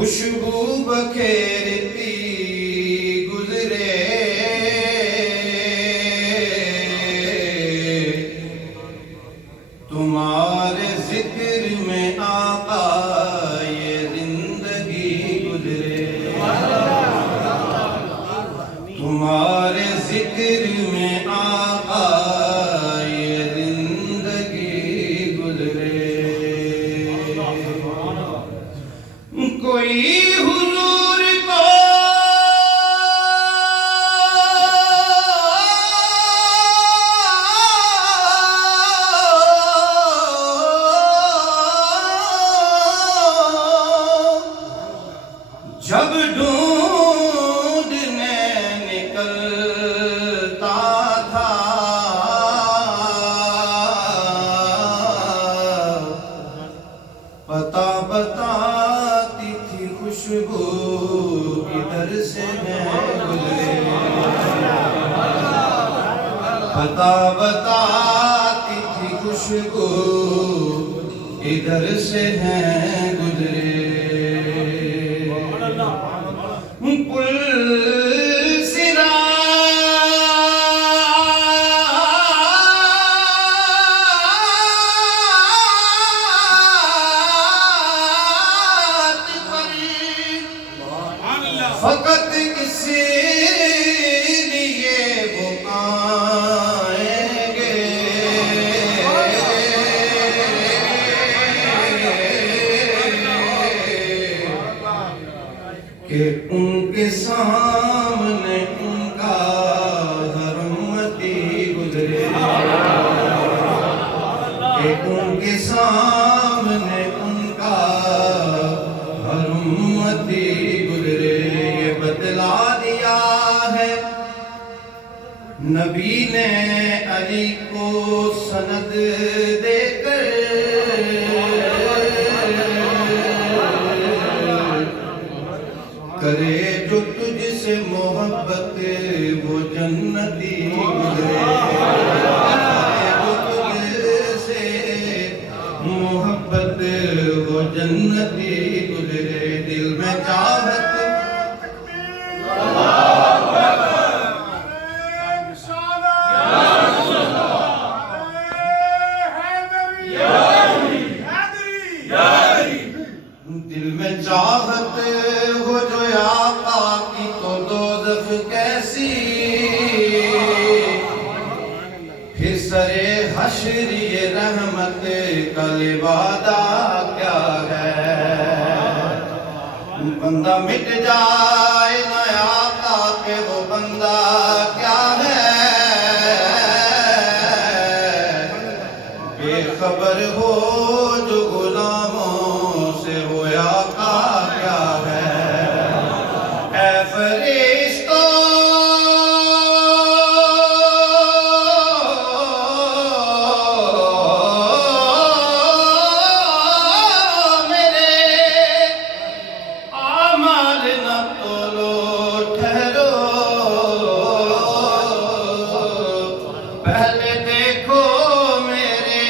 خوشبو بکھیرتی گزرے تمہارے ذکر میں آقا یہ زندگی گزرے تمہارے ذکر میں آقا یہ زندگی گزرے کوئی حضور کو جب ڈھونڈنے نکلتا تھا پتا بتاتی تھی خوشبو ادھر سے ہے گزرے پتا بتاتی تھی خوشبو ادھر سے ہے گزرے فقط اس لیے وہ آئیں گے کہ ان کے سامنے ان کا حرمتی گزرے کہ ان کے سامنے ان کا حرمتی بتلا دیا ہے نبی نے علی کو سند دے کر کرے جو تجھ سے محبت وہ جنتی گزرے جو تجھ سے محبت وہ جنتی گزرے دل میں چاہت دل میں چاہت ہو جو آقا کی تو دوزخ کیسی پھر سرے حشر یہ رحمت کا لبادہ کیا ہے بندہ مٹ جائے نہ آقا کہ وہ بندہ کیا ہے بے خبر ہو جو غلاموں سے وہ آقا کیا ہے اے فرشتوں میرے اعمال نہ تولو ٹھہرو پہلے دیکھو میرے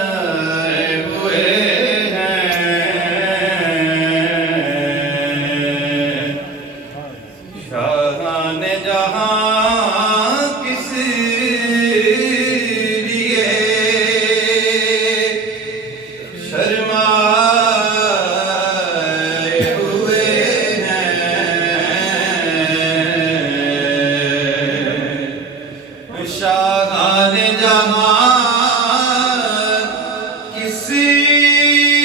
شرمائے ہوئے ہیں شاہان جہاں کس لیے شرمائے ہوئے ہیں شاہان جہاں کس لیے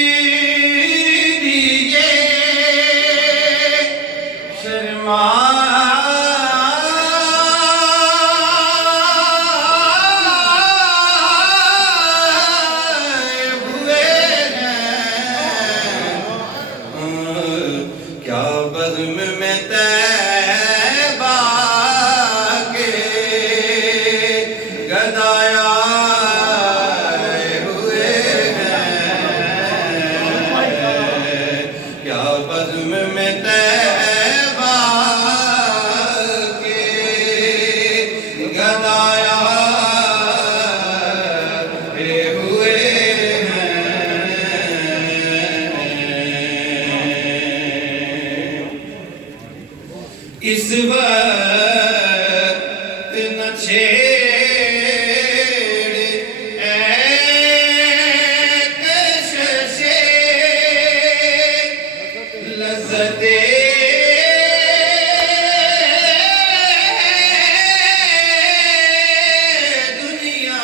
شرمائے ہوئے ہیں کیا بزم میں طیبہ کے گدائے ہوئے ہیں کیا بزم میں طیبہ کے گدائے ہوئے ہیں اس وقت نہ چھیڑ اے کشش لذت دنیا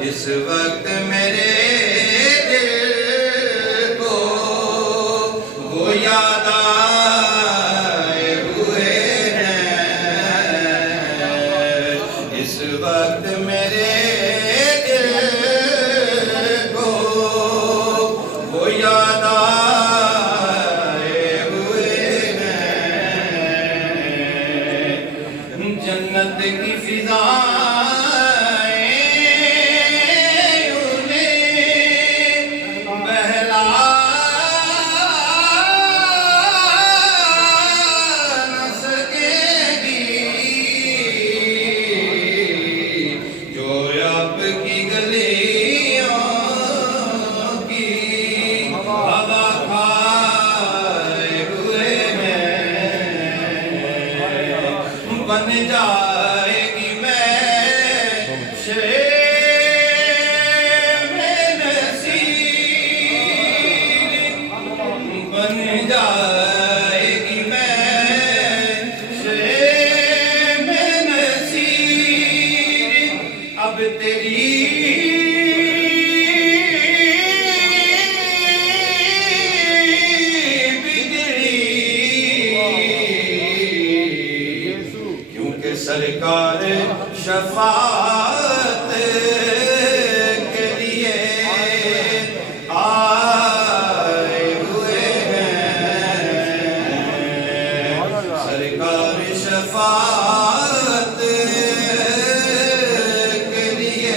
اس وقت میرے دل کو وہ یاد آئے ہوئے ہیں اس وقت میرے دل کو وہ یاد آئے ہوئے ہیں جنت کی فضائیں انہیں بہلا نہ سکے گی جو آپ کی گلیوں کی ہوا کھائے ہوئے ہیں بن جائے گی میں بن جائے گی میں نصیر اب تیری بگڑی کیونکہ سرکار شفاعت کے لیے آئے ہوئے ہیں سرکار شفاعت کے لیے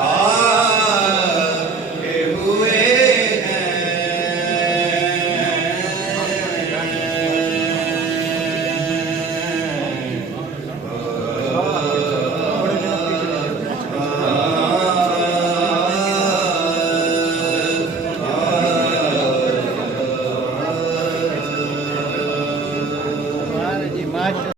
آئے ہوئے جی ماشاء